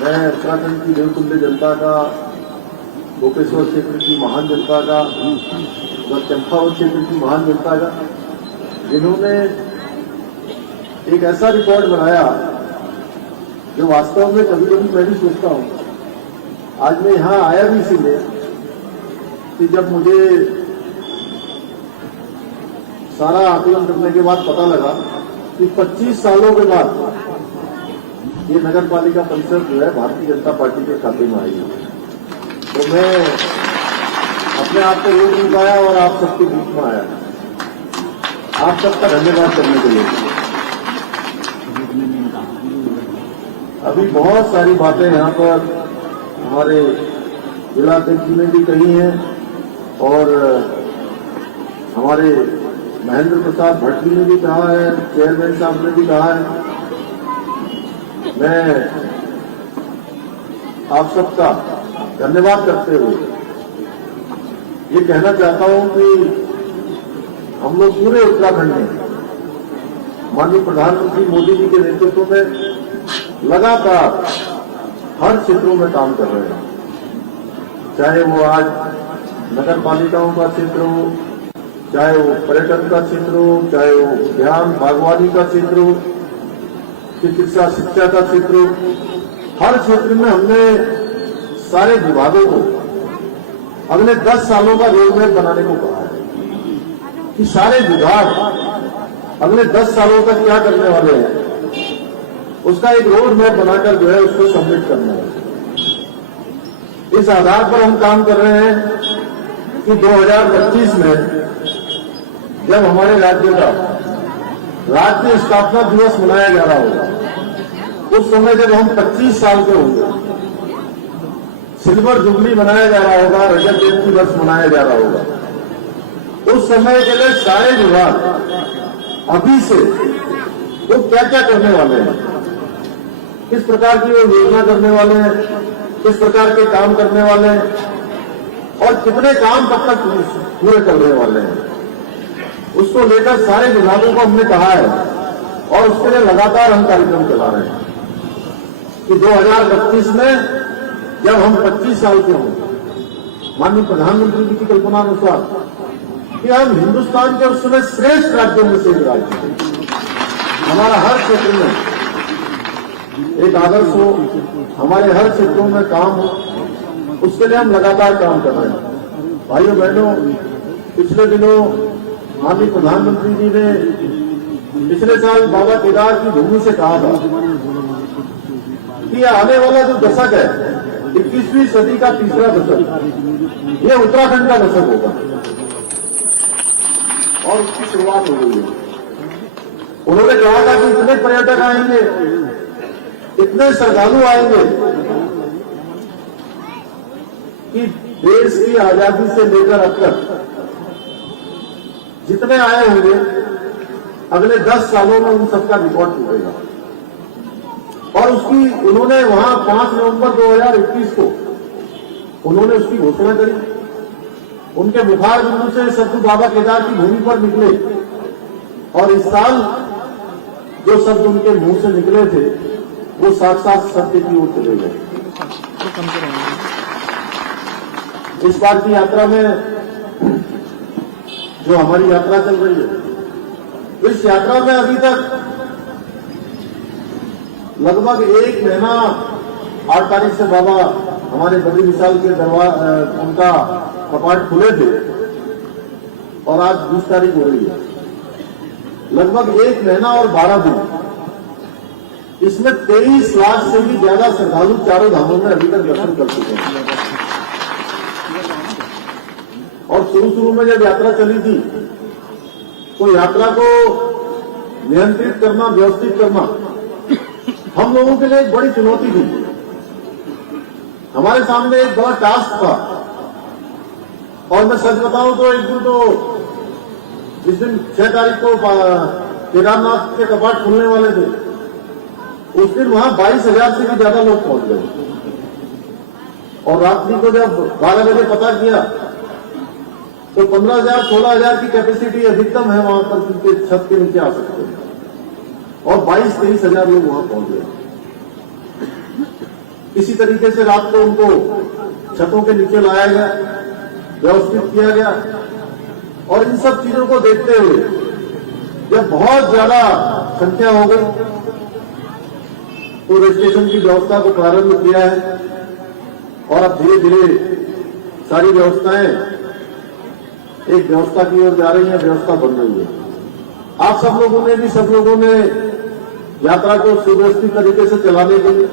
मैं उत्तराखंड की देवतुल्य जनता का, गोपेश्वर क्षेत्र की महान जनता का, चंपावत क्षेत्र की महान जनता का, जिन्होंने एक ऐसा रिकॉर्ड बनाया जो वास्तव में कभी कभी मैं भी सोचता हूं। आज मैं यहां आया भी इसीलिए कि जब मुझे सारा आकलन करने के बाद पता लगा कि 25 सालों के बाद ये नगर पालिका परिषद जो है भारतीय जनता पार्टी के खाते में आई है, तो मैं अपने आप को रोक नहीं पाया और आप सबके बीच में आया। आप सबका धन्यवाद करने के लिए। अभी बहुत सारी बातें यहाँ पर हमारे जिलाध्यक्ष ने भी कही हैं और हमारे महेंद्र प्रसाद भट्ट जी ने भी कहा है, चेयरमैन साहब ने भी कहा है। मैं आप सबका धन्यवाद करते हुए ये कहना चाहता हूं कि हम लोग पूरे उत्तराखंड में माननीय प्रधानमंत्री मोदी जी के नेतृत्व में लगातार हर क्षेत्रों में काम कर रहे हैं, चाहे वो आज नगर पालिकाओं का क्षेत्र हो, चाहे वो पर्यटन का क्षेत्र हो, चाहे वो उद्यान बागवानी का क्षेत्र हो, चिकित्सा शिक्षा का क्षेत्र हो। हर क्षेत्र में हमने सारे विभागों को अगले 10 सालों का रोडमैप बनाने को कहा है कि सारे विभाग अगले 10 सालों तक क्या करने वाले हैं, उसका एक रोड मैप बनाकर जो है उसको सबमिट करना है। इस आधार पर हम काम कर रहे हैं कि 2025 में जब हमारे राज्य का राज्य स्थापना दिवस मनाया जा रहा होगा, उस समय जब हम 25 साल के होंगे, सिल्वर जुबली मनाया जा रहा होगा, रजत जयंती वर्ष मनाया जा रहा होगा, उस समय के लिए सारे विभाग अभी से वो क्या क्या करने वाले हैं, किस प्रकार की वो योजना करने वाले हैं, किस प्रकार के काम करने वाले हैं और कितने काम कब तक पूरे करने वाले हैं, उसको लेकर सारे विभागों को हमने कहा है और उसके लिए लगातार हम कार्यक्रम चला रहे हैं कि 2032 में जब हम 25 साल के होंगे, माननीय प्रधानमंत्री जी की कल्पना अनुसार कि हम हिंदुस्तान के उस समय श्रेष्ठ राज्यों में से एक राज्य हैं, हमारा हर क्षेत्र में एक आदर्श हो, हमारे हर क्षेत्रों में काम हो, उसके लिए हम लगातार काम कर रहे हैं। भाइयों बहनों, पिछले दिनों माननीय प्रधानमंत्री जी ने पिछले साल बाबा केदार की भूमि से कहा था कि आने वाला जो दशक है, 21वीं सदी का तीसरा दशक, ये उत्तराखंड का दशक होगा और उसकी शुरुआत हो गई है। उन्होंने कहा था कि इतने पर्यटक आएंगे, इतने श्रद्धालु आएंगे कि देश की आजादी से लेकर अब तक जितने आए होंगे अगले 10 सालों में उन सबका रिकॉर्ड टूटेगा। और उसकी उन्होंने वहां 5 नवंबर 2021 को उन्होंने उसकी घोषणा करी। उनके मुखार बिंदु से सद्गुरु बाबा केदार की भूमि पर निकले और इस साल जो शब्द उनके मुंह से निकले थे वो साक्षात सत्य की ओर चले गए। इस बार की यात्रा में जो हमारी यात्रा चल रही है, इस यात्रा में अभी तक लगभग 1 महीना 8 तारीख से बाबा हमारे बड़ी विशाल के दरबार उनका कपाट खुले थे और आज 20 तारीख हो रही है। लगभग 1 महीना और 12 दिन, इसमें 23 लाख से भी ज्यादा श्रद्धालु चारों धामों में अभी तक दर्शन कर चुके हैं। और शुरू में जब यात्रा चली थी तो यात्रा को नियंत्रित करना, व्यवस्थित करना हम लोगों के लिए एक बड़ी चुनौती थी। हमारे सामने एक बड़ा टास्क था और मैं सच बताऊं तो एक दिन तो जिस दिन 6 तारीख को केदारनाथ के कपाट खुलने वाले थे, उस दिन वहां 22,000 से भी ज्यादा लोग पहुंच गए और रात्रि को जब 12 बजे पता किया तो 15,000 16,000 की कैपेसिटी अधिकतम है वहां पर, क्योंकि छत के नीचे आ सकते हैं। और 22-23 हजार लोग वहां पहुंच गए। इसी तरीके से रात को उनको छतों के नीचे लाया गया, व्यवस्थित किया गया। और इन सब चीजों को देखते हुए जब बहुत ज्यादा संख्या हो गई तो रजिस्ट्रेशन की व्यवस्था को प्रारंभ किया है और अब धीरे धीरे सारी व्यवस्थाएं एक व्यवस्था की ओर जा रही है, व्यवस्था बन रही है। आप सब लोगों ने यात्रा को सुव्यवस्थित तरीके से चलाने के लिए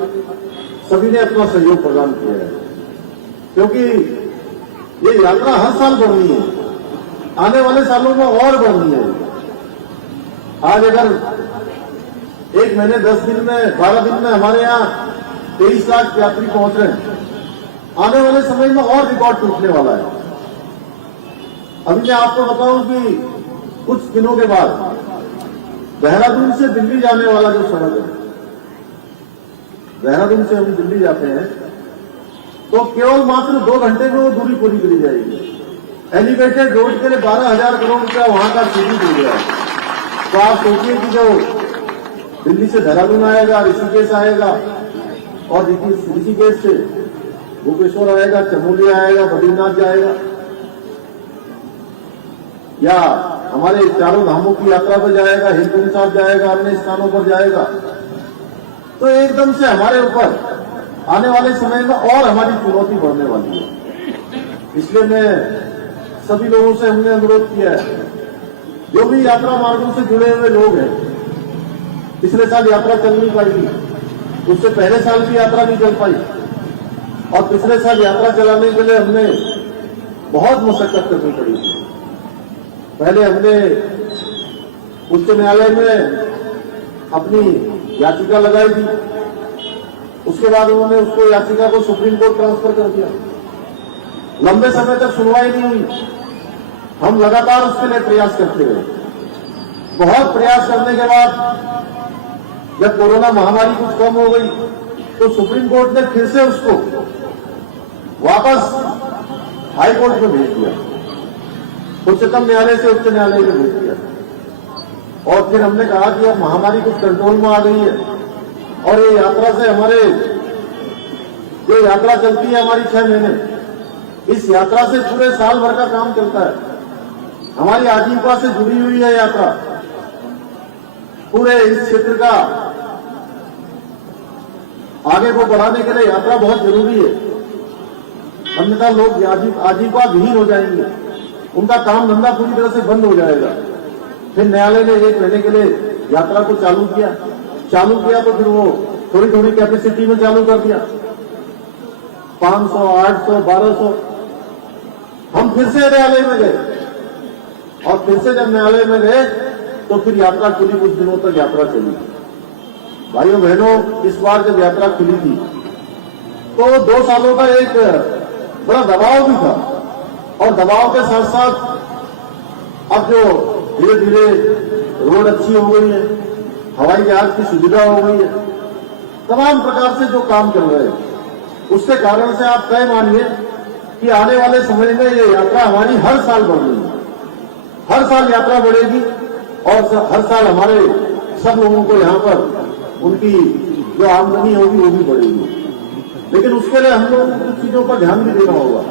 सभी ने अपना सहयोग प्रदान किया है, क्योंकि ये यात्रा हर साल बढ़नी है, आने वाले सालों में और बढ़नी है। आज अगर 1 महीने 10 दिन में 12 दिन में हमारे यहाँ 23 लाख यात्री पहुंच रहे हैं, आने वाले समय में और रिकॉर्ड टूटने वाला है। अभी मैं आपको बताऊं कि कुछ दिनों के बाद देहरादून से दिल्ली जाने वाला जो सड़क है, देहरादून से हम दिल्ली जाते हैं तो केवल मात्र 2 घंटे में वो दूरी पूरी करी जाएगी। एलिवेटेड रोड के लिए 12,000 करोड़ रुपया वहां का सीधी हो गया है। तो आप सोचिए कि जो दिल्ली से देहरादून आएगा, ऋषिकेश आएगा और ऋषिकेश से भुवनेश्वर आएगा, चमोली आएगा, बद्रीनाथ जाएगा, या हमारे चारों धामों की यात्रा पर जाएगा, हेमकुंड साहब जाएगा, अन्य स्थानों पर जाएगा, तो एकदम से हमारे ऊपर आने वाले समय में और हमारी चुनौती बढ़ने वाली है। इसलिए मैं सभी लोगों से हमने अनुरोध किया है, जो भी यात्रा मार्गों से जुड़े हुए लोग हैं, पिछले साल यात्रा चल नहीं पाई, उससे पहले साल की यात्रा नहीं चल पाई, और पिछले साल यात्रा चलाने के लिए हमने बहुत मशक्कत करनी पड़ी थी। पहले हमने उच्च न्यायालय में अपनी याचिका लगाई थी, उसके बाद उन्होंने उसको याचिका को सुप्रीम कोर्ट ट्रांसफर कर दिया। लंबे समय तक सुनवाई नहीं हुई। हम लगातार उसके लिए प्रयास करते रहे। बहुत प्रयास करने के बाद जब कोरोना महामारी कुछ कम हो गई तो सुप्रीम कोर्ट ने फिर से उसको वापस हाई कोर्ट में भेज दिया, उच्चतम न्यायालय से उच्च न्यायालय में भेज दिया। और फिर हमने कहा कि अब महामारी कुछ कंट्रोल में आ गई है और ये यात्रा से हमारे जो यात्रा चलती है हमारी 6 महीने, इस यात्रा से पूरे साल भर का काम चलता है। हमारी आजीविका से जुड़ी हुई है यात्रा। पूरे इस क्षेत्र का आगे को बढ़ाने के लिए यात्रा बहुत जरूरी है, अन्यथा लोग आजीविका विहीन हो जाएंगे, उनका काम धंधा पूरी तरह से बंद हो जाएगा। फिर न्यायालय ने 1 महीने के लिए यात्रा को चालू किया तो फिर वो थोड़ी थोड़ी कैपेसिटी में चालू कर दिया, 500, 800, 1200। हम फिर से न्यायालय में गए और फिर से जब न्यायालय में गए तो फिर यात्रा खुली, कुछ दिनों तक यात्रा चली। भाइयों बहनों, इस बार जब यात्रा खुली थी तो 2 सालों का एक बड़ा दबाव भी था, और दबाव के साथ साथ अब जो धीरे धीरे रोड अच्छी हो गई है, हवाई जहाज की सुविधा हो गई है, तमाम प्रकार से जो काम चल रहे हैं, उसके कारण से आप तय मानिए कि आने वाले समय में ये यात्रा हमारी हर साल बढ़ रही है। हर साल यात्रा बढ़ेगी और हर साल हमारे सब लोगों को यहाँ पर उनकी जो आमदनी होगी वो भी बढ़ेगी। लेकिन उसके लिए हम लोगों को कुछ चीजों पर ध्यान भी देना होगा।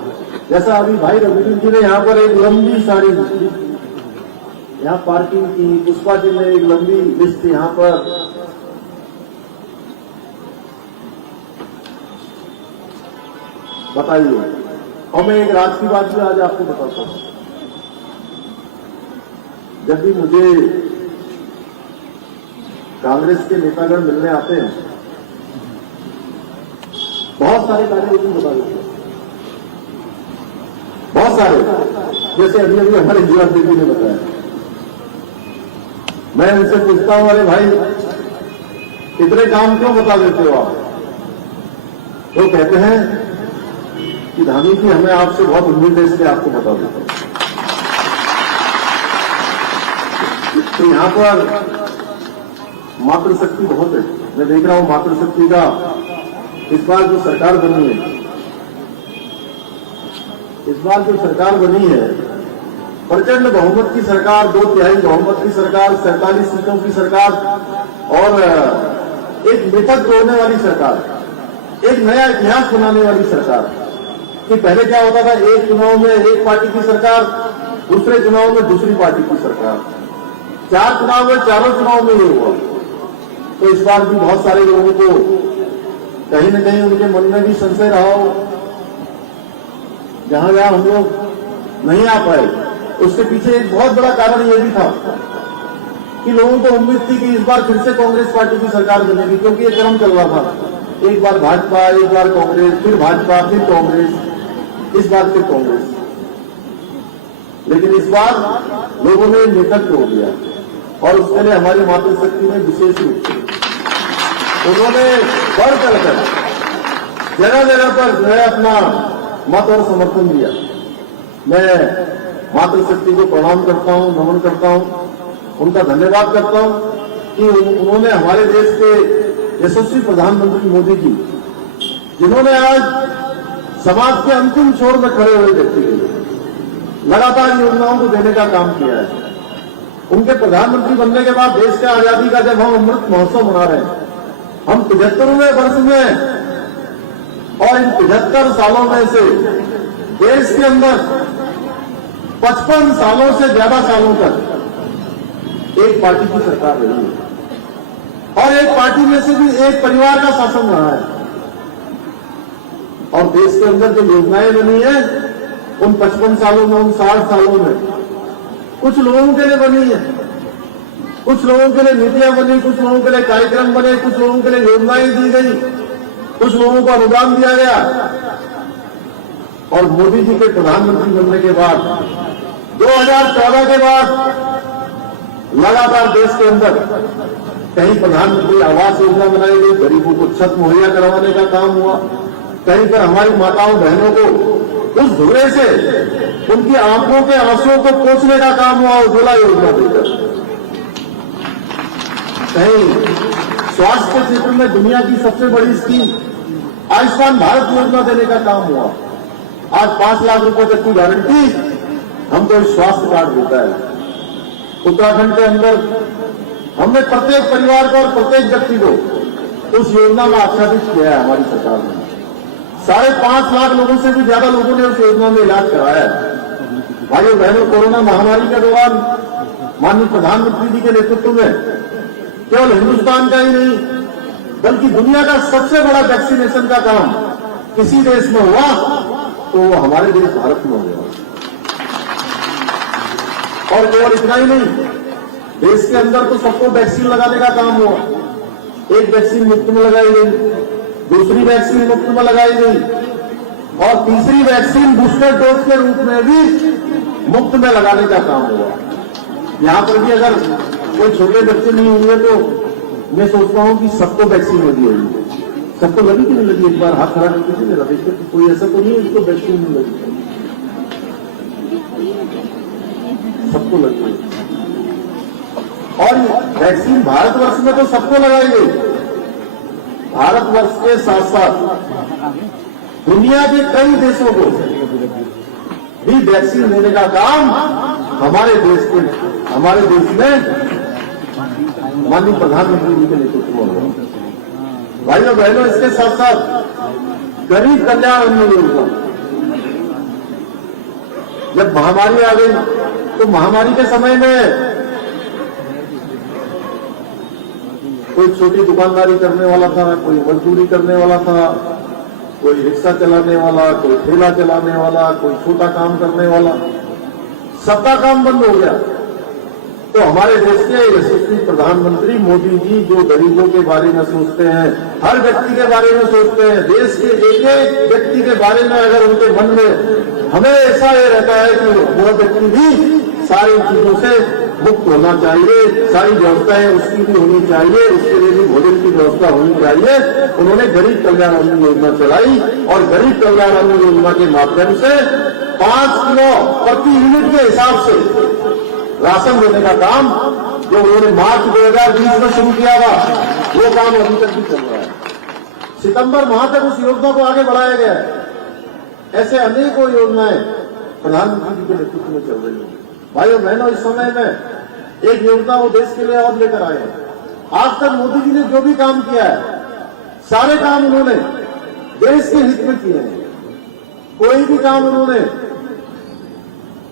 जैसा अभी भाई रघुवीर जी ने यहाँ पर एक लंबी सारी यहाँ पार्किंग की, पुष्पा जी ने एक लंबी लिस्ट यहाँ पर बताइए। और मैं एक राज की बात भी आज आपको बताता हूं। जब भी मुझे कांग्रेस के नेतागण मिलने आते हैं, बहुत सारे कार्यक्रम बता देते हैं, बहुत सारे, जैसे अभी अभी हमारे जीवन देवी ने बताया। मैं उनसे पूछता हूं, अरे भाई इतने काम क्यों बता देते हो आप? वो कहते हैं कि धामी जी हमें आपसे बहुत उम्मीद है, इसलिए आपको बता देता हूं। तो यहां पर मातृशक्ति बहुत है। मैं देख रहा हूं मातृशक्ति का इस बार जो सरकार बनी है, प्रचंड बहुमत की सरकार, 2/3 बहुमत की सरकार, 47 सीटों की सरकार और एक मिथक तोड़ने वाली सरकार, एक नया इतिहास बनाने वाली सरकार। कि पहले क्या होता था, एक चुनाव में एक पार्टी की सरकार, दूसरे चुनाव में दूसरी पार्टी की सरकार, 4 चुनाव में चारों चुनाव में ये हुआ। तो इस बार भी बहुत सारे लोगों को कहीं न कहीं उनके मन में भी संशय रहा हो, जहां जहां हम लोग नहीं आ पाए। उसके पीछे एक बहुत बड़ा कारण यह भी था कि लोगों को उम्मीद थी कि इस बार फिर से कांग्रेस पार्टी की सरकार बनेगी, क्योंकि ये क्रम चल रहा था, एक बार भाजपा, एक बार कांग्रेस, फिर भाजपा, फिर कांग्रेस, इस बार फिर कांग्रेस। लेकिन इस बार लोगों ने मिथक तोड़ दिया और उसके लिए हमारी मातृशक्ति ने विशेष रूप से उन्होंने बढ़ चढ़कर जगह जगह पर जो है अपना मत और समर्थन दिया। मैं मातृशक्ति को प्रणाम करता हूं, नमन करता हूं, उनका धन्यवाद करता हूं कि उन्होंने हमारे देश के यशस्वी प्रधानमंत्री मोदी जी, जिन्होंने आज समाज के अंतिम छोर में खड़े हुए व्यक्ति के लिए लगातार योजनाओं को देने का काम किया है। उनके प्रधानमंत्री बनने के बाद देश के आजादी का जब हम अमृत महोत्सव मना रहे हैं, हम 75वें वर्ष में, और इन 75 सालों में से देश के अंदर 55 सालों से ज्यादा सालों तक एक पार्टी की सरकार रही है और एक पार्टी में से भी एक परिवार का शासन रहा है। और देश के अंदर जो योजनाएं बनी है उन 55 सालों में, उन 60 सालों में कुछ लोगों के लिए बनी है, कुछ लोगों के लिए नीतियां बनी, कुछ लोगों के लिए कार्यक्रम बने, कुछ लोगों के लिए योजनाएं दी गई, कुछ लोगों को अनुदान दिया गया। और मोदी जी के प्रधानमंत्री बनने के बाद 2014 के बाद लगातार देश के अंदर कहीं प्रधानमंत्री आवास योजना बनाई गई, गरीबों को छत मुहैया करवाने का काम हुआ, कहीं पर हमारी माताओं बहनों को उस धुएं से उनकी आंखों के आंसुओं को पोंछने का काम हुआ उज्ज्वला योजना देकर, कहीं स्वास्थ्य क्षेत्र में दुनिया की सबसे बड़ी स्कीम आयुष्मान भारत योजना देने का काम हुआ। आज 5 लाख रुपए तक की गारंटी हमको स्वास्थ्य कार्ड देता है। उत्तराखंड के अंदर हमने प्रत्येक परिवार को और प्रत्येक व्यक्ति को उस योजना में आच्छादित किया है। हमारी सरकार ने 5.5 लाख लोगों से भी ज्यादा लोगों ने उस योजना में इलाज कराया है। भाइयों बहनों, कोरोना महामारी के दौरान माननीय प्रधानमंत्री जी के नेतृत्व में केवल हिंदुस्तान का ही नहीं बल्कि दुनिया का सबसे बड़ा वैक्सीनेशन का काम किसी देश में हुआ तो वो हमारे देश भारत में हो गया। और केवल इतना ही नहीं, देश के अंदर तो सबको वैक्सीन लगाने का काम हुआ। एक वैक्सीन मुफ्त में लगाई गई, दूसरी वैक्सीन मुफ्त में लगाई गई और तीसरी वैक्सीन बूस्टर डोज के रूप में भी मुफ्त में लगाने का काम हुआ। यहां पर भी अगर कोई छोटे बच्चे नहीं होंगे तो मैं सोचता हूं कि सबको वैक्सीन लगी होगी। सबको लगी कि नहीं लगी? एक बार हाथ खड़ा करके मेरा देखते कि कोई ऐसा तो नहीं है जिसको वैक्सीन नहीं लगी। सबको लगी और वैक्सीन भारतवर्ष में तो सबको लगाई गई। भारतवर्ष के साथ साथ दुनिया के कई देशों को भी वैक्सीन देने का काम हमारे देश में माननीय प्रधानमंत्री जी के नेतृत्व में हुआ। भाइयों बहनों, इसके साथ साथ गरीब कल्याण अन्न योजना, जब महामारी आ गई तो महामारी के समय में कोई छोटी दुकानदारी करने वाला था, कोई मजदूरी करने वाला था, कोई रिक्शा चलाने वाला, कोई ठेला चलाने वाला, कोई छोटा काम करने वाला, सबका काम बंद हो गया। तो हमारे देश के यशस्वी प्रधानमंत्री मोदी जी जो गरीबों के बारे में सोचते हैं, हर व्यक्ति के बारे में सोचते हैं, देश के एक एक व्यक्ति के बारे में अगर उनके मन में हमेशा ये रहता है कि वह व्यक्ति भी सारी चीजों से मुक्त होना चाहिए, सारी व्यवस्थाएं उसकी भी होनी चाहिए, उसके लिए भी भोजन की व्यवस्था होनी चाहिए। उन्होंने गरीब कल्याण अन्न योजना चलाई और गरीब कल्याण अन्न योजना के माध्यम से 5 किलो प्रति यूनिट के हिसाब से राशन देने का काम जो उन्होंने मार्च 2020 में शुरू किया था, वो काम अभी तक भी चल रहा है। सितंबर माह तक उस योजना को आगे बढ़ाया गया है। ऐसे अनेकों योजनाएं प्रधानमंत्री जी के नेतृत्व में चल रही हैं। भाइयों बहनों, इस समय में एक योजना वो देश के लिए और लेकर आए हैं। आज तक मोदी जी ने जो भी काम किया है, सारे काम उन्होंने देश के हित में किए हैं। कोई भी काम उन्होंने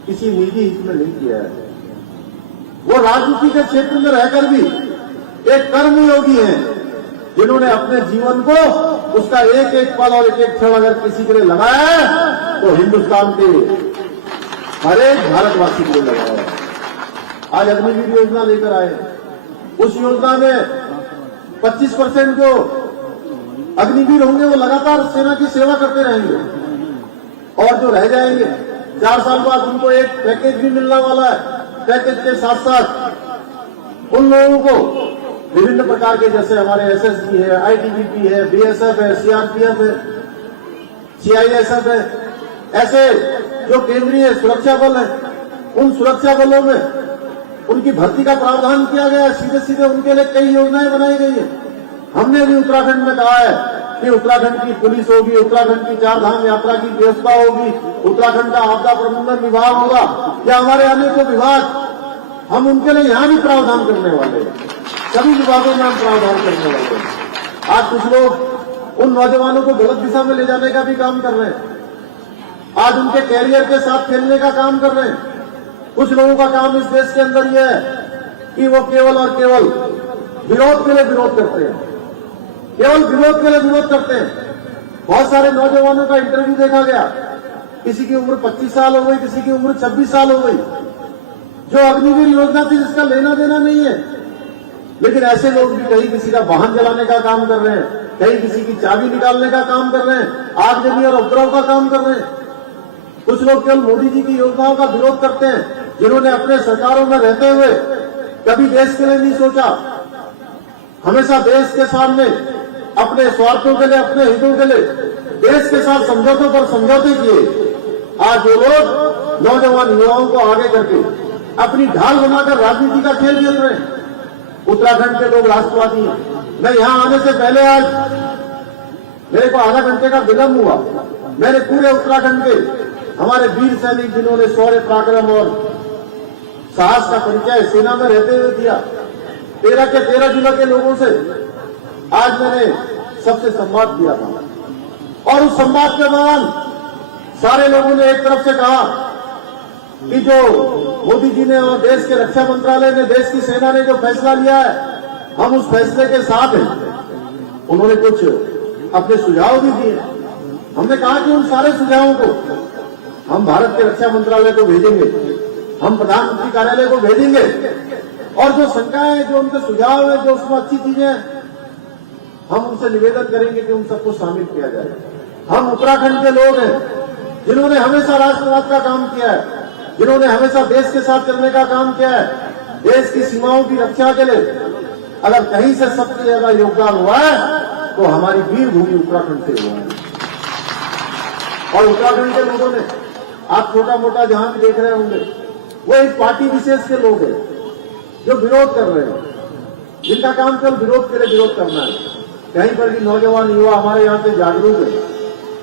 किसी निजी हित में नहीं किया है। वो राजनीति के क्षेत्र में रहकर भी एक कर्मयोगी हैं, जिन्होंने अपने जीवन को, उसका एक एक पल और एक एक क्षण अगर किसी के लिए लगाया है तो हिंदुस्तान के हर एक भारतवासी के लिए लगाया है। आज अग्निवीर योजना लेकर आए हैं। उस योजना में 25% जो अग्निवीर होंगे वो लगातार सेना की सेवा करते रहेंगे, और जो रह जाएंगे 4 साल बाद उनको एक पैकेज भी मिलने वाला है। पैकेज के साथ साथ उन लोगों को विभिन्न प्रकार के, जैसे हमारे एसएसबी है, आईटीबीपी है, बीएसएफ है, सीआरपीएफ है, सीआईएसएफ है, ऐसे जो केंद्रीय सुरक्षा बल है, उन सुरक्षा बलों में उनकी भर्ती का प्रावधान किया गया है। सीधे सीधे उनके लिए कई योजनाएं बनाई गई है। हमने भी उत्तराखंड में कहा है कि उत्तराखंड की पुलिस होगी, उत्तराखंड की 4 धाम यात्रा की व्यवस्था होगी, उत्तराखंड का आपदा प्रबंधन विभाग होगा, या हमारे अनेकों विभाग, हम उनके लिए यहां भी प्रावधान करने वाले हैं। सभी विभागों में हम प्रावधान करने वाले हैं। आज कुछ लोग उन नौजवानों को गलत दिशा में ले जाने का भी काम कर रहे हैं। आज उनके कैरियर के साथ खेलने का काम कर रहे हैं। कुछ लोगों का काम इस देश के अंदर यह है कि वो केवल और केवल विरोध के लिए विरोध करते हैं, केवल विरोध के लिए विरोध करते हैं। बहुत सारे नौजवानों का इंटरव्यू देखा गया, किसी की उम्र 25 साल हो गई, किसी की उम्र 26 साल हो गई, जो अग्निवीर योजना थी जिसका लेना देना नहीं है, लेकिन ऐसे लोग भी कहीं किसी का वाहन जलाने का काम कर रहे हैं, कहीं किसी की चाबी निकालने का काम कर रहे हैं, आगजनी और उपद्रव का काम कर रहे हैं। कुछ लोग केवल मोदी जी की योजनाओं का विरोध करते हैं, जिन्होंने अपने सरकारों में रहते हुए कभी देश के लिए नहीं सोचा, हमेशा देश के सामने अपने स्वार्थों के लिए, अपने हितों के लिए देश के साथ समझौतों पर समझौते किए। आज वो लोग नौजवान युवाओं को आगे करके अपनी ढाल बनाकर राजनीति का खेल खेल रहे हैं। उत्तराखंड के लोग राष्ट्रवादी हैं। मैं यहां आने से पहले आज मेरे को आधा घंटे का विलंब हुआ। मैंने पूरे उत्तराखंड के हमारे वीर सैनिक, जिन्होंने शौर्य पराक्रम और साहस का परिचय सेना में रहते हुए दिया, 13 के 13 जिलों के लोगों से आज मैंने सबसे संवाद किया था। और उस संवाद के दौरान सारे लोगों ने एक तरफ से कहा कि जो मोदी जी ने और देश के रक्षा मंत्रालय ने, देश की सेना ने जो फैसला लिया है, हम उस फैसले के साथ हैं। उन्होंने कुछ अपने सुझाव भी दिए। हमने कहा कि उन सारे सुझावों को हम भारत के रक्षा मंत्रालय को भेजेंगे, हम प्रधानमंत्री कार्यालय को भेजेंगे, और जो शंकाएं, जो उनके सुझाव है, जो उसमें अच्छी चीजें हैं, हम उनसे निवेदन करेंगे कि उन सबको शामिल किया जाए। हम उत्तराखंड के लोग हैं जिन्होंने हमेशा राष्ट्रवाद का काम किया है, जिन्होंने हमेशा देश के साथ चलने का काम किया है। देश की सीमाओं की रक्षा के लिए अगर कहीं से सबसे ज्यादा योगदान हुआ है तो हमारी वीर भूमि उत्तराखंड से हुआ है। और उत्तराखंड के लोगों ने, आप छोटा मोटा जहां भी देख रहे होंगे, वो एक पार्टी विशेष के लोग हैं जो विरोध कर रहे हैं, जिनका काम केवल विरोध के लिए विरोध करना है। कहीं पर भी नौजवान युवा हमारे यहाँ के जागरूक है।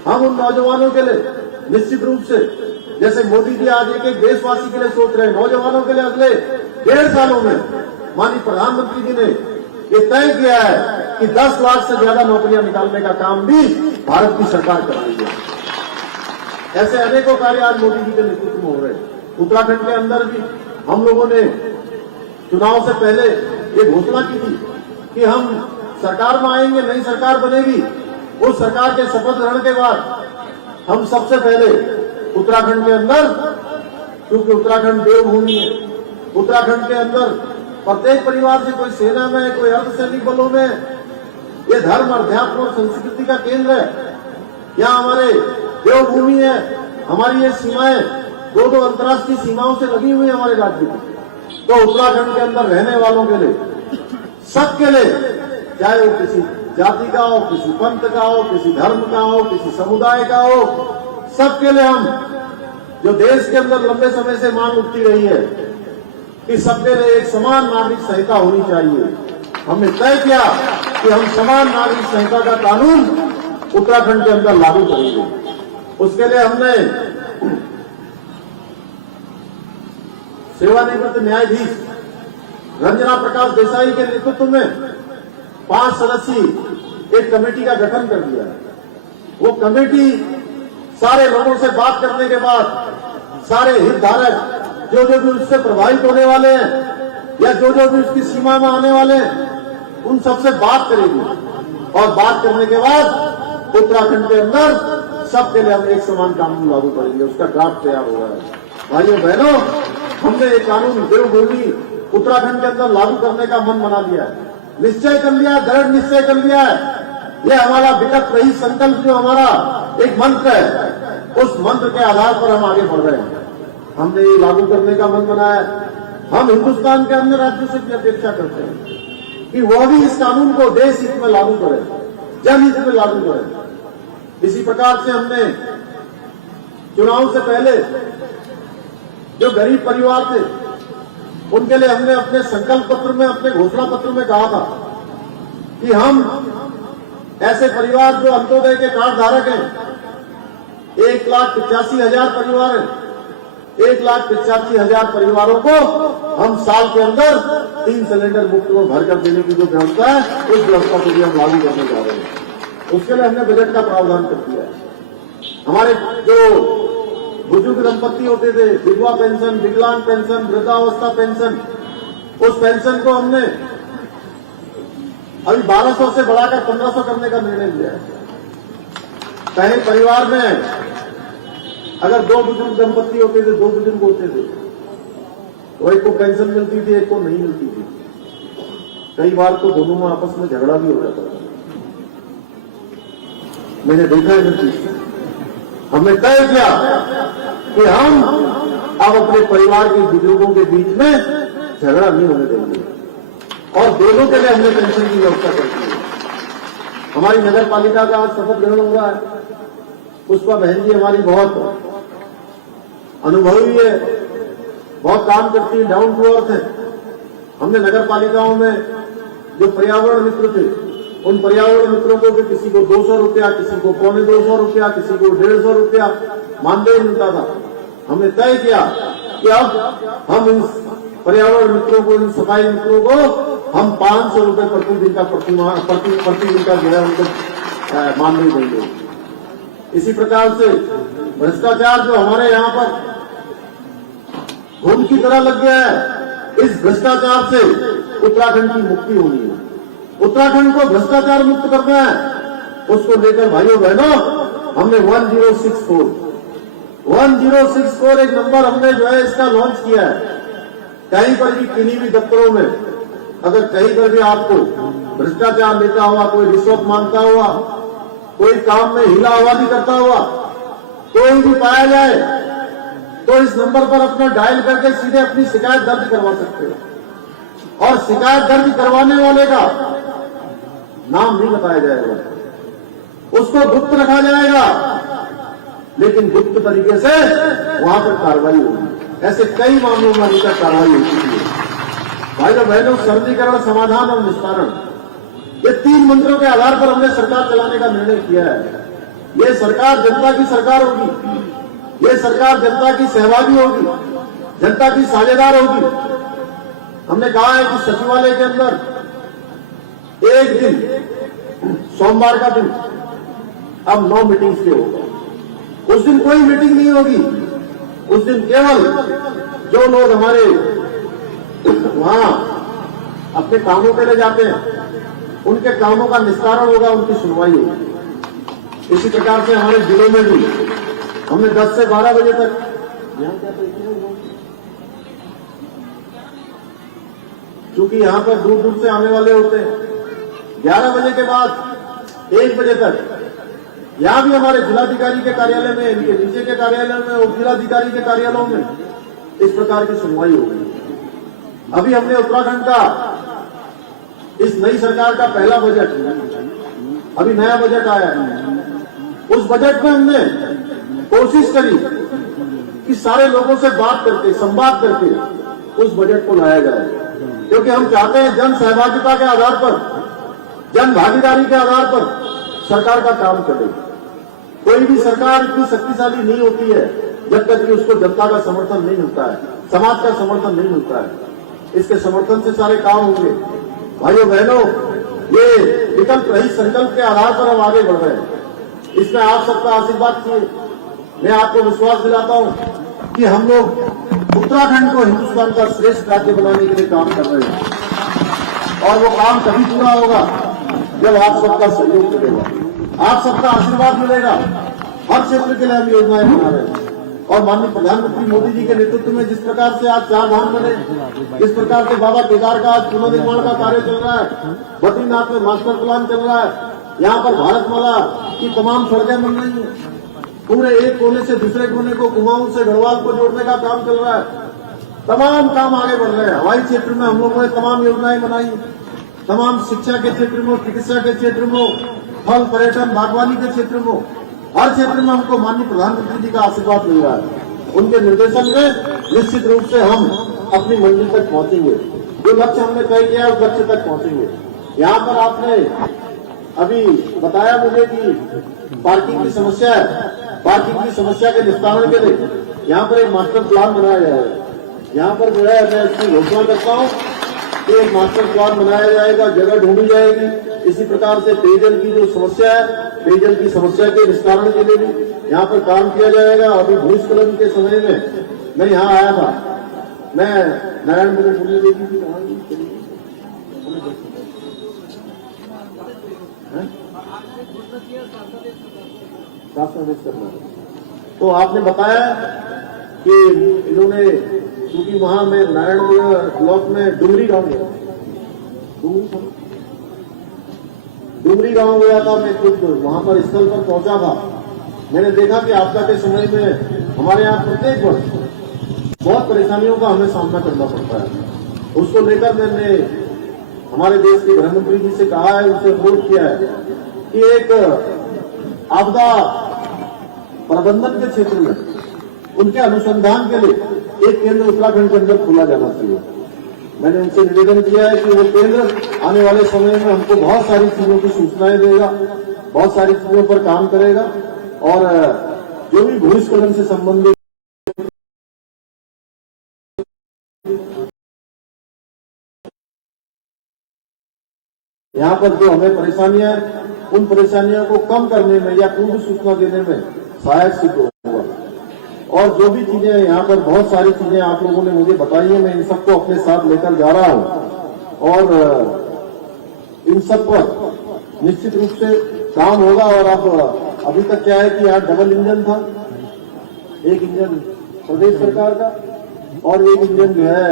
हम उन नौजवानों के लिए निश्चित रूप से, जैसे मोदी जी आज एक एक देशवासी के लिए सोच रहे हैं, नौजवानों के लिए अगले 1.5 सालों में माननीय प्रधानमंत्री जी ने ये तय किया है कि 10 लाख से ज्यादा नौकरियां निकालने का काम भी भारत की सरकार कर रही है। ऐसे अनेकों कार्य आज मोदी जी के नेतृत्व में हो रहे हैं। उत्तराखंड के अंदर भी हम लोगों ने चुनाव से पहले ये घोषणा की थी कि हम सरकार में आएंगे, नई सरकार बनेगी। उस सरकार के शपथ ग्रहण के बाद हम सबसे पहले उत्तराखंड के अंदर, क्योंकि उत्तराखंड देवभूमि है, उत्तराखंड के अंदर प्रत्येक परिवार से, कोई सेना में, कोई अर्धसैनिक बलों में, ये धर्म, अध्यात्म और संस्कृति का केंद्र है। यहाँ हमारे देवभूमि है, हमारी ये सीमाएं 2-2 अंतर्राष्ट्रीय सीमाओं से लगी हुई है हमारे राज्य की। तो उत्तराखंड के अंदर रहने वालों के लिए, सबके लिए, चाहे वो किसी जाति का हो, किसी पंथ का हो, किसी धर्म का हो, किसी समुदाय का हो, सबके लिए हम, जो देश के अंदर लंबे समय से मांग उठती रही है कि सबके लिए एक समान नागरिक संहिता होनी चाहिए, हमने तय किया कि हम समान नागरिक संहिता का कानून उत्तराखंड के अंदर लागू करेंगे। उसके लिए हमने सेवानिवृत्त न्यायाधीश रंजना प्रकाश देसाई के नेतृत्व में 5 सदस्यीय एक कमेटी का गठन कर दिया है। वो कमेटी सारे लोगों से बात करने के बाद सारे हितधारक जो भी उससे प्रभावित होने वाले हैं या जो भी उसकी सीमा में आने वाले हैं उन सबसे बात करेगी और बात करने के बाद उत्तराखंड के अंदर सबके लिए हम एक समान कानून लागू करेंगे। उसका ड्राफ्ट तैयार हुआ है। भाइयों बहनों, हमने ये कानून देवभूमि उत्तराखंड के अंदर लागू करने का मन बना लिया है, निश्चय कर लिया, दृढ़ निश्चय कर लिया है। यह हमारा विगत रही संकल्प जो हमारा एक मंत्र है, उस मंत्र के आधार पर हम आगे बढ़ रहे हैं। हमने ये लागू करने का मन बनाया। हम हिंदुस्तान के अन्य राज्यों से भी अपेक्षा करते हैं कि वह भी इस कानून को देश हित में लागू करें, जनहित में लागू करें। इसी प्रकार से हमने चुनाव से पहले जो गरीब परिवार थे उनके लिए हमने अपने संकल्प पत्र में, अपने घोषणा पत्र में कहा था कि हम ऐसे परिवार जो अंत्योदय के कार्ड धारक हैं, 1,85,000 परिवार हैं, 1,85,000 परिवारों को हम साल के अंदर 3 सिलेंडर मुफ्त में भरकर देने की जो व्यवस्था है, उस व्यवस्था को भी हम लागू करने जा रहे हैं। उसके लिए हमने बजट का प्रावधान कर दिया है। हमारे जो बुजुर्ग दंपत्ति होते थे, विधवा पेंशन, विकलांग पेंशन, वृद्धावस्था पेंशन, उस पेंशन को हमने अभी 1200 से बढ़ाकर 1500 करने का निर्णय लिया है। पहले परिवार में अगर 2 बुजुर्ग दंपत्ति होते थे, 2 बुजुर्ग होते थे, तो एक को पेंशन मिलती थी, एक को नहीं मिलती थी। कई बार तो दोनों में आपस में झगड़ा भी हो जाता था। मैंने देखा है चीज। हमने तय किया कि हम अब अपने परिवार के बुजुर्गों के बीच में झगड़ा नहीं होने देंगे और दोनों के लिए हमने पेंशन की व्यवस्था कर दी है। हमारी नगर पालिका का आज शपथ ग्रहण हो रहा है। पुष्पा बहन जी हमारी बहुत अनुभवी है, बहुत काम करती है, डाउन टू अर्थ है। हमने नगर पालिकाओं में जो पर्यावरण मित्र थे, उन पर्यावरण मित्रों को भी किसी को 200 रुपया, किसी को 225 रुपया, किसी को 150 रुपया मानदेय मिलता था। हमने तय किया कि अब हम इन पर्यावरण मित्रों को, इन सफाई मित्रों को हम 500 रुपये प्रति दिन का जो है उनको मानदेय देंगे। इसी प्रकार से भ्रष्टाचार जो हमारे यहाँ पर घुन की तरह लग गया है, इस भ्रष्टाचार से उत्तराखंड की मुक्ति होनी है। उत्तराखंड को भ्रष्टाचार मुक्त करना है। उसको लेकर भाइयों बहनों हमने 1064 एक नंबर हमने जो है इसका लॉन्च किया है। कहीं पर भी किन्हीं भी दफ्तरों में अगर कहीं पर भी आपको भ्रष्टाचार लेता हुआ, कोई रिश्वत मांगता हुआ, कोई काम में हिला आवाजी करता हुआ कोई भी पाया जाए तो इस नंबर पर अपना डायल करके सीधे अपनी शिकायत दर्ज करवा सकते हो और शिकायत दर्ज करवाने वाले का नाम नहीं बताया जाएगा, उसको गुप्त रखा जाएगा, लेकिन गुप्त तरीके से वहां पर कार्रवाई होगी। ऐसे कई मामलों में अभी तक कार्रवाई हो चुकी है। भाइयों बहनों, सरलीकरण, समाधान और निस्तारण, ये 3 मंत्रों के आधार पर हमने सरकार चलाने का निर्णय किया है। ये सरकार जनता की सरकार होगी, ये सरकार जनता की सहभागी होगी, जनता की साझेदार होगी। हमने कहा है कि सचिवालय के अंदर एक दिन, सोमवार का दिन अब 9 मीटिंग्स के होगा। उस दिन कोई मीटिंग नहीं होगी। उस दिन केवल जो लोग हमारे वहां अपने कामों के लिए जाते हैं, उनके कामों का निस्तारण होगा, उनकी सुनवाई होगी। इसी प्रकार से हमारे जिले में भी हमने 10 से 12 बजे तक क्योंकि यहां पर दूर दूर से आने वाले होते हैं, 11 बजे के बाद 1 बजे तक यहां भी हमारे जिलाधिकारी के कार्यालय में, इनके नीचे के कार्यालय में, उप जिलाधिकारी के कार्यालयों में इस प्रकार की सुनवाई होगी। अभी हमने उत्तराखंड का इस नई सरकार का पहला बजट, अभी नया बजट आया है, उस बजट में हमने कोशिश करी कि सारे लोगों से बात करके, संवाद करके उस बजट को लाया जाए, क्योंकि हम चाहते हैं जन सहभागिता के आधार पर, जन भागीदारी के आधार पर सरकार का काम करे। कोई भी सरकार इतनी शक्तिशाली नहीं होती है जब तक कि उसको जनता का समर्थन नहीं मिलता है, समाज का समर्थन नहीं मिलता है। इसके समर्थन से सारे काम होंगे। भाइयों बहनों, ये विकल्प रहित संकल्प के आधार पर हम आगे बढ़ रहे हैं। इसमें आप सबका आशीर्वाद चाहिए। मैं आपको विश्वास दिलाता हूं कि हम लोग उत्तराखंड को हिंदुस्तान का श्रेष्ठ राज्य बनाने के लिए काम कर रहे हैं और वो काम तभी पूरा होगा जब आप सबका सहयोग मिलेगा, आप सबका आशीर्वाद मिलेगा। हर क्षेत्र के लिए हम योजनाएं बना रहे हैं और माननीय प्रधानमंत्री मोदी जी के नेतृत्व में जिस प्रकार से आज 4 धाम बने, जिस प्रकार से बाबा केदार का आज पुनर्निर्माण का कार्य चल रहा है, बद्रीनाथ में मास्टर प्लान चल रहा है, यहाँ पर भारतमाला की तमाम सड़कें बन रही हैं, पूरे एक कोने से दूसरे कोने को कुमाऊं से गढ़वाल को जोड़ने का काम चल रहा है, तमाम काम आगे बढ़ रहे हैं। हवाई क्षेत्र में हम लोगों ने तमाम योजनाएं बनाई, तमाम शिक्षा के क्षेत्र में, चिकित्सा के क्षेत्र में, फल पर्यटन बागवानी के क्षेत्र में, हर क्षेत्र में हमको माननीय प्रधानमंत्री जी का आशीर्वाद मिल रहा है। उनके निर्देशन में निश्चित रूप से हम अपनी मंजिल तक पहुंचेंगे। जो लक्ष्य हमने तय किया है उस लक्ष्य तक पहुंचेंगे। यहाँ पर आपने अभी बताया मुझे कि पार्किंग की समस्या है, पार्किंग की समस्या के निस्तारण के लिए यहाँ पर एक मास्टर प्लान बनाया गया है। यहाँ पर जो है मैं इसकी घोषणा करता हूँ कि एक मास्टर प्लान बनाया जाएगा, जगह ढूंढी जाएगी। इसी प्रकार से पेयजल की जो समस्या है, पेयजल की समस्या के निस्तारण के लिए भी यहाँ पर काम किया जाएगा। अभी भूस्खलन के समय में मैं यहाँ आया था, मैं नारायणपुर पुण्य देवी की करना है। तो आपने बताया कि इन्होंने, क्योंकि वहां में नारायणपुर ब्लॉक में डुमरी गांव गया, डुमरी गांव गया था, मैं खुद वहां पर स्थल पर पहुंचा था। मैंने देखा कि आपदा के समय में हमारे यहाँ प्रत्येक वर्ष बहुत परेशानियों का हमें सामना करना पड़ता है। उसको लेकर मैंने हमारे देश के गृहमंत्री जी से कहा है, उनसे अनुरोध किया है कि एक आपदा प्रबंधन के क्षेत्र में उनके अनुसंधान के लिए एक केंद्र उत्तराखंड के अंदर खोला जाना चाहिए। मैंने उनसे निवेदन किया है कि वो केंद्र आने वाले समय में हमको बहुत सारी चीजों की सूचनाएं देगा, बहुत सारी चीजों पर काम करेगा और जो भी भूस्खलन से संबंधित यहाँ पर जो हमें परेशानियां हैं, उन परेशानियों को कम करने में या पूर्व सूचना देने में सहायक सिद्ध होगा। और जो भी चीजें यहाँ पर बहुत सारी चीजें आप लोगों ने मुझे बताई है, मैं इन सबको अपने साथ लेकर जा रहा हूँ और इन सब पर निश्चित रूप से काम होगा। और अब अभी तक क्या है कि यहाँ डबल इंजन था, एक इंजन प्रदेश सरकार का और एक इंजन जो है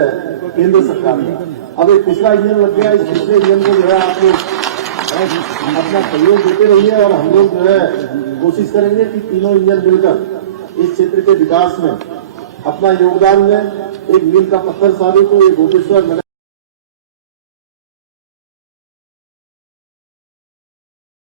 केंद्र सरकार का। अब एक तीसरा इंजन लग गया, इस तीसरे इंजन को जो है आप लोग अपना सहयोग देते रहिए और हम लोग जो है कोशिश करेंगे कि तीनों इंजन मिलकर इस क्षेत्र के विकास में अपना योगदान दें। एक मील का पत्थर साबित हो, एक गोपेश्वर